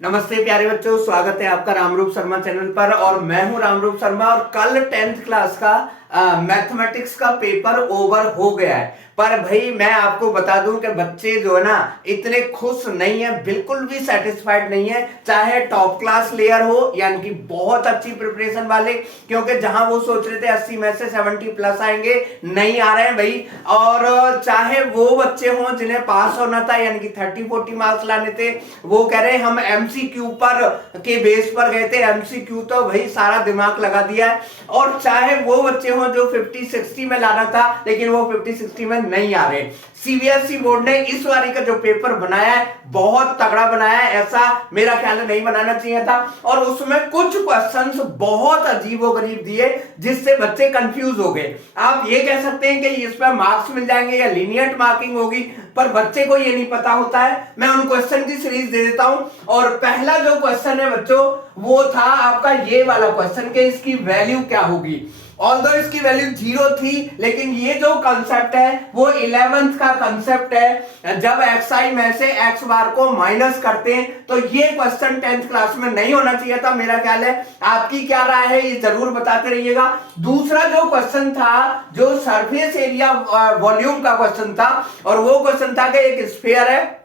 नमस्ते प्यारे बच्चों, स्वागत है आपका रामरूप शर्मा चैनल पर। और मैं हूं रामरूप शर्मा। और कल 10th क्लास का मैथमेटिक्स का पेपर ओवर हो गया है, पर भाई मैं आपको बता दूं कि बच्चे जो है ना इतने खुश नहीं है, बिल्कुल भी सेटिस्फाइड नहीं है, चाहे टॉप क्लास लेयर हो यानी कि बहुत अच्छी प्रिपरेशन वाले, क्योंकि जहां वो सोच रहे थे 80 में से 70 प्लस आएंगे, नहीं आ रहे हैं भाई। और चाहे वो बच्चे हों जिन्हें पास होना था यानी कि 30-40 मार्क्स लाने थे, वो कह रहे हैं हम एमसीक्यू पर के बेस पर गए थे, एमसीक्यू तो भाई सारा दिमाग लगा दिया है। और चाहे वो बच्चे हों जो 50-60 में लाना था लेकिन वो 50-60 में नहीं आ रहे। सीबीएसई बोर्ड ने इस बारी का जो पेपर बनाया है बहुत तगड़ा बनाया है, ऐसा मेरा ख्याल है नहीं बनाना चाहिए था। और उसमें कुछ क्वेश्चंस बहुत अजीबोगरीब दिए जिससे बच्चे कंफ्यूज हो गए। आप ये कह सकते हैं कि इस पर मार्क्स मिल जाएंगे या लीनियर मार्किंग होगी, पर बच्चे को ये नहीं पता होता है। मैं उन क्वेश्चन की सीरीज दे देता हूं। और पहला जो क्वेश्चन है बच्चों वो था आपका ये वाला क्वेश्चन कि इसकी वैल्यू क्या होगी। ऑल्दो इसकी वैल्यू 0 थी, लेकिन ये जो कंसेप्ट है वो 11th का कंसेप्ट है। जब xi में से x बार को माइनस करते हैं तो ये क्वेश्चन 10th क्लास में नहीं होना चाहिए था, मेरा ख्याल है। आपकी क्या राय है ये जरूर बताते रहिएगा। दूसरा जो क्वेश्चन था जो सरफेस एरिया वॉल्यूम का क्वेश्चन था, और वो क्वेश्चन था कि एक स्फीयर है,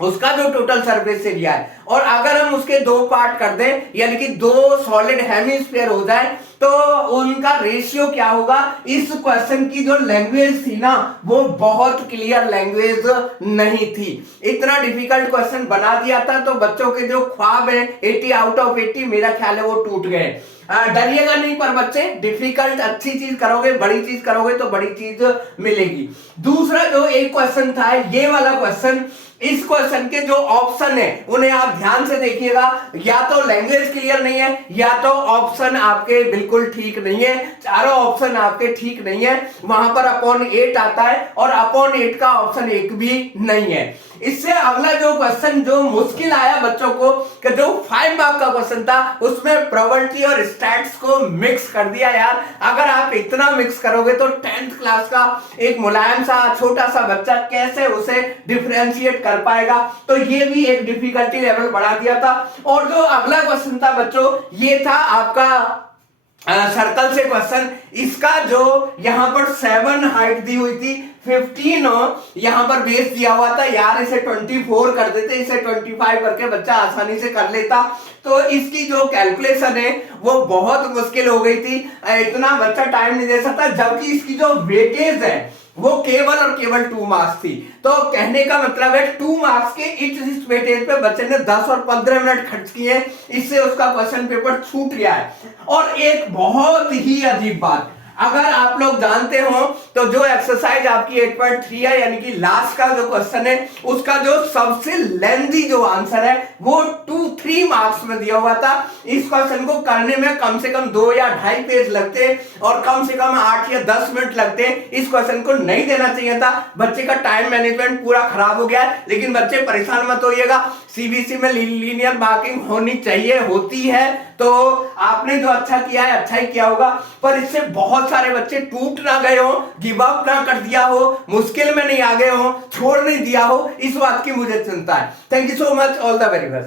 उसका जो टोटल सरफेस एरिया है, और अगर हम उसके दो पार्ट कर दें यानी कि दो सॉलिड हेमिस्फीयर हो जाए तो उनका रेशियो क्या होगा। इस क्वेश्चन की जो लैंग्वेज थी ना वो बहुत क्लियर लैंग्वेज नहीं थी। इतना डिफिकल्ट क्वेश्चन बना दिया था तो बच्चों के जो ख्वाब है 80 आउट ऑफ 80 मेरा ख्याल है वो टूट गए। डरिएगा नहीं, पर बच्चे डिफिकल्ट अच्छी चीज करोगे, बड़ी चीज करोगे तो बड़ी चीज मिलेगी। दूसरा जो एक क्वेश्चन था ये वाला क्वेश्चन, इस क्वेश्चन के जो ऑप्शन है उन्हें आप ध्यान से देखिएगा। या तो लैंग्वेज क्लियर नहीं है या तो ऑप्शन आपके बिल्कुल ठीक नहीं है। चारों ऑप्शन आपके ठीक नहीं है। वहां पर अपॉन 8 आता है और अपॉन 8 का ऑप्शन एक भी नहीं है। इससे अगला जो क्वेश्चन जो मुश्किल आया बच्चों को कि जो 5 मार्क का क्वेश्चन था उसमें प्रोबेबिलिटी और स्टैट्स को मिक्स कर दिया। यार अगर आप इतना मिक्स करोगे तो 10th क्लास का एक मुलायम सा छोटा सा बच्चा कैसे उसे डिफरेंशिएट कर पाएगा। तो ये भी एक डिफिकल्टी लेवल बढ़ा दिया था। और जो अगला क्वेश्चन था बच्चों ये था आपका सर्कल से क्वेश्चन। इसका जो यहां पर 7 हाइट दी हुई थी, 15 यहां पर बेस दिया हुआ था। यार इसे 24 कर देते, इसे 25 करके बच्चा आसानी से कर लेता। तो इसकी जो कैलकुलेशन है वो बहुत मुश्किल हो गई थी, इतना बच्चा टाइम नहीं दे सकता। जबकि इसकी जो वेटेज है वो केवल और केवल 2 मार्क्स थी। तो कहने का मतलब है 2 मार्क्स के इस वेटेज पे बच्चे ने 10 और 15 मिनट खर्च किए, इससे उसका क्वेश्चन पेपर छूट गया है। और एक बहुत ही अजीब बात, अगर आप लोग जानते हो तो जो एक्सरसाइज आपकी 8.3 है यानी कि लास्ट का जो क्वेश्चन है उसका जो सबसे लेंथी जो आंसर है वो 2-3 मार्क्स में दिया हुआ था। इस क्वेश्चन को करने में कम से कम 2 या 2.5 पेज लगते और कम से कम 8 या 10 मिनट लगते। इस क्वेश्चन को नहीं देना चाहिए था। बच्चे का टाइम मैनेजमेंट पूरा खराब हो गया है। लेकिन बच्चे परेशान मत होइएगा, सीबीएसई में लीनियर मार्किंग होनी चाहिए, होती है। तो आपने जो अच्छा किया है अच्छा ही किया होगा, पर इससे बहुत सारे बच्चे टूट ना गए हो, गिव अप ना कर दिया हो, मुश्किल में नहीं आ गए हो, छोड़ नहीं दिया हो, इस बात की मुझे चिंता है। Thank you so much, all the very best.